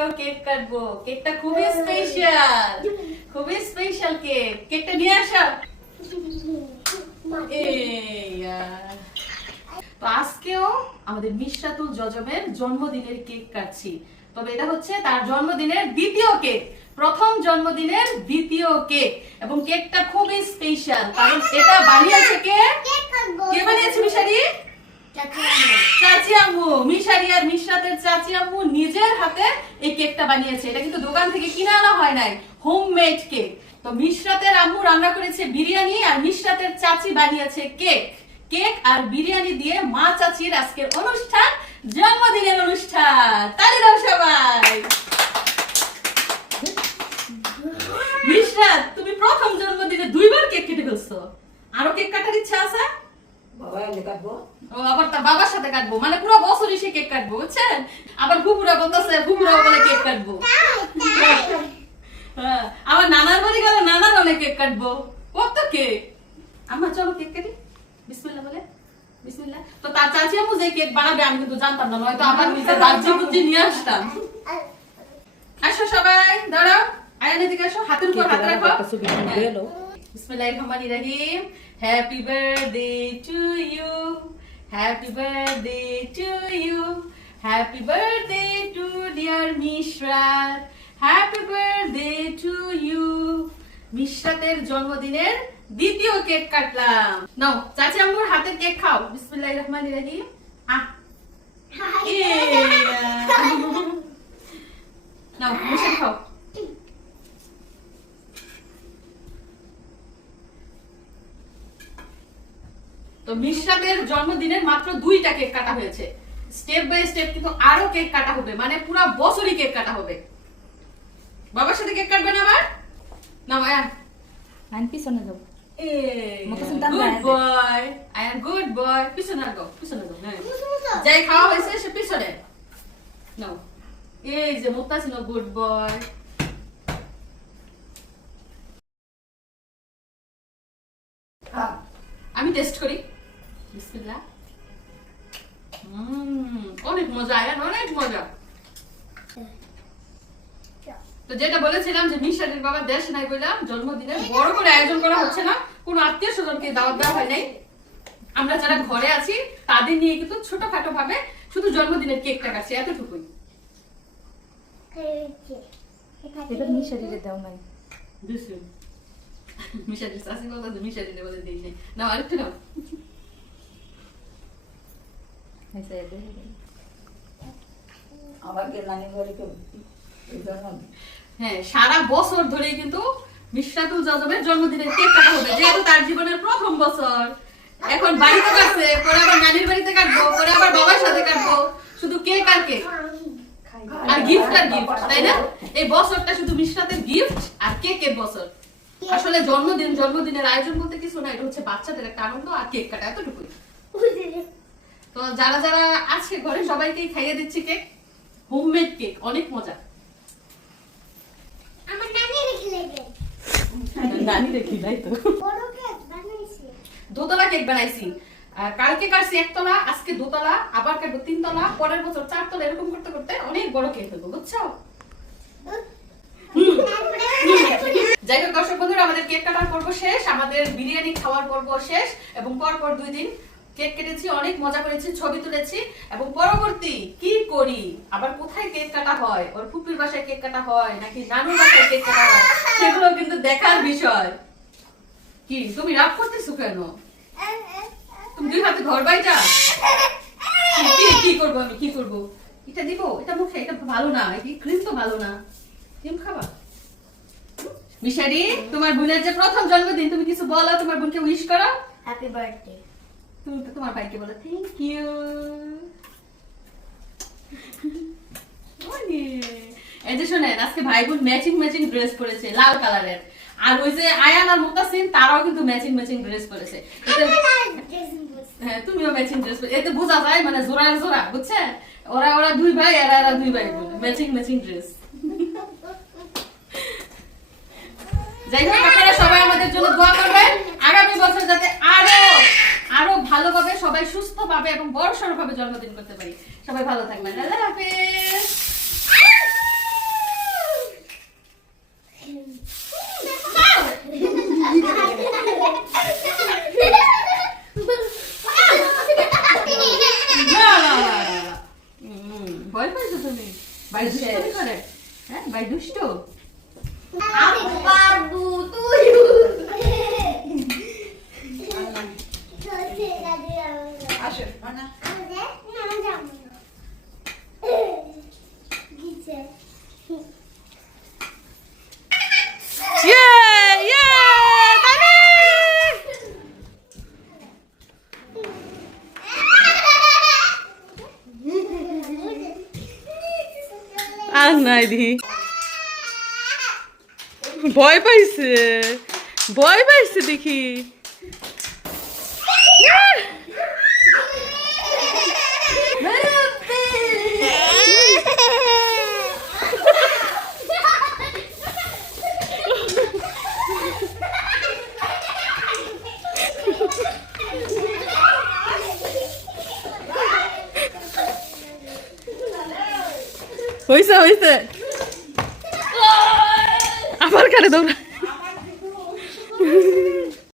আজকেও কেক কাটবো। কেকটা খুবই স্পেশাল কেক। কেকটা নিয়ে আসো। তো আজকেও আমাদের মিশরাতুল জজবের জন্মদিনের কেক কাটছি। তবে এটা হচ্ছে তার জন্মদিনের দ্বিতীয় কেক, প্রথম জন্মদিনের দ্বিতীয় কেক, এবং কেকটা খুবই স্পেশাল কারণ এটা বানিয়েছে কে বানিয়েছে? মিশারি চাচি আম্মু। মিশারি আর মিশরাতের চাচি আম্মু নিজের হাতে এই কেকটা বানিয়েছে। এটা কিন্তু দোকান থেকে কিনে আনা হয় নাই, হোমমেড কেক। তো মিশরাতের আম্মু রান্না করেছে বিরিয়ানি আর মিশরাতের চাচি বানিয়েছে কেক। কেক আর বিরিয়ানি দিয়ে মা চাচির আজকের অনুষ্ঠান, জন্মদিনের অনুষ্ঠান। তালি দাও সবাই। মিশরাত, তুমি প্রথম জন্মদিনে 2বার কেক কেটে ফেলছো। আরো কেক কাটার ইচ্ছা আছে? বাবা এনে কাটবো। ও আবার তার বাবার সাথে কাটবো, মানে পুরো বছরই সে কেক কাটবো, বুঝছেন? আবার ফুপুরা বলতেছে ফুপুরা বলে কেক কাটবো। হ্যাঁ, আবার নানার বাড়ি গেলে নানার অনেক কেক কাটবো। কত কেক। আম্মা চলো কেক কাটি। বিসমিল্লাহ বলে বিসমিল্লাহ। তো তার চাচি আম্মু যে কেক বানাবে আমি কিন্তু জানতাম না, নয়তো আমার নিজে রাজ্যে বুদ্ধি নিয়ে আসতাম। আসো সবাই, দাঁড়াও। আয়ান এদিকে আসো, হাতের উপর হাত রাখো। বিসমিল্লাহির রহমানির রহিম। Happy birthday to you. Happy birthday to you. Happy birthday to dear Mishrat. Happy birthday to you. মিশরাতের জন্মদিনের দ্বিতীয় কেক কাটলাম। নাও চাচি আম্মুর হাতের কেক খাও। বিসমিল্লাহির রহমানির রহিম। নাও মিশাই খাও। তো মিশরাতের জন্মদিনের মাত্র 2টা কেক কাটা হয়েছে। স্টেপ বাই স্টেপ কিন্তু আরো কেক কাটা হবে, মানে পুরো বছরই কেক কাটা হবে। বাবার সাথে কেক কাটবেন আবার? না আয়ান, আইন পিছনে যাও। Good boy Ayaan, good boy. পিছনে যাও, পিছনে যাও। যাই খাওয়া হয়েছে সে পিছনে নাও। এই যে মুত্তাসিন, গুড বয়। আমি টেস্ট করি। বিসমিল্লাহ। অনেক মজা, আয়ান অনেক মজা। তো যেটা বলেছিলাম যে মিশরাতের বাবা দেশ নাই বললাম, জন্মদিনের বড় করে আয়োজন করা হচ্ছে না, কোন আত্মীয় স্বজনকে দাওয়াত দেওয়া হয় নাই। আমরা যারা ঘরে আছি তাদের নিয়ে কিন্তু ছোটখাটো ভাবে শুধু জন্মদিনের কেকটা কাটছি, এতটুকুই। এবার মিশারিরে দাও নাই। দিছি মিশারি সাসি বলতে মিশারিরে বলে দেই নাই। নাও আরেকটু নাও। আমার কে নানি ঘরে কেউ হ্যাঁ, সারা বছর ধরে কিন্তু মিশরাতুল জজবের জন্মদিনের কেক কাটা হবে, যেহেতু তার জীবনের প্রথম বছর। এখন বাড়িতে কাটছে, পরে আবার নানির বাড়িতে কাটবো, পরে আবার বাবার সাথে কাটবো। শুধু কেক আর কেক আর গিফট আর গিফট, তাই না? এই বছরটা শুধু মিশরাতের গিফট আর কেকের বছর। আসলে জন্মদিনের আয়োজন বলতে কিছু না, এটা হচ্ছে বাচ্চাদের একটা আনন্দ আর কেক কাটা, এতটুকুই। তো যারা যারা আছে ঘরে সবাইকে খাইয়ে দিচ্ছি কেক, হোমমেড কেক, অনেক মজা। আমার নানি রেখে লাগে নানি রেখে নাই তো। বড় কেক বানাইছি, দোতলা কেক বানাইছি। কালকে কাটছি 1তলা, আজকে 2তলা, আবার কাটবো 3তলা, পরের বছর 4তলা, এরকম করতে করতে অনেক বড় কেক হইব, বুঝছো? যাই হোক দর্শক বন্ধুরা, আমাদের কেক কাটার পর্ব শেষ, আমাদের বিরিয়ানি খাওয়ার পর্ব শেষ, এবং পরপর 2 দিন কেক কেটেছি, অনেক মজা করেছি, ছবি তুলেছি। এবং পরবর্তী কি করি, আবার কোথায় কেক কাটা হয়, ওর ফুপির বাসায় কেক কাটা হয় নাকি নানুর বাসায় কেক কাটা হয়, সেগুলো কিন্তু দেখার বিষয়। কি তুমি রাগ করতেছো কেন? তুমি 2 হাতে ধর বাইটা। কি করবো আমি, কি করবো? এটা দিব, এটা মুখে, এটা ভালো না, এই ক্রিম তো ভালো না। ক্রিম খাবা? মিশারি, তোমার বোনের যে প্রথম জন্মদিন, তুমি কিছু বলো, তোমার বোনকে উইশ করো। Happy birthday. তুমি তো তোমার ভাইকে বলো থ্যাংক ইউ। এই যে শোনেন, আজকে ভাই বোন ম্যাচিং ড্রেস পরেছে, লাল কালারের। আর ওই যে আয়ান আর মুত্তাসিন, তারাও কিন্তু ম্যাচিং ড্রেস পরেছে। হ্যাঁ, তুমিও ম্যাচিং ড্রেস পরে, এতে বোঝা যায় মানে জোড়া জোড়া, বুঝছে? ওরা 2 ভাই, এরা 2 ভাই বোন, ম্যাচিং ড্রেস। যাই হোক, আপনারা সবাই আমাদের জন্য দোয়া করবেন, আগামী বছর যাতে আরো ভালোভাবে সবাই সুস্থভাবে এবং বড়সড়ভাবে জন্মদিন করতে পারি। সবাই ভালো থাকবেন। আল্লাহ হাফেজ। ভয় পাইছো তুমি ভাই দুষ্টুমি করে হ্যাঁ ভাই দুষ্ট আমি পারবো তুই আসো না ইয়ে ইয়ে তানি আর নাই দি ভয় পাইছে দেখি হইছে আবার কারে দৌড়া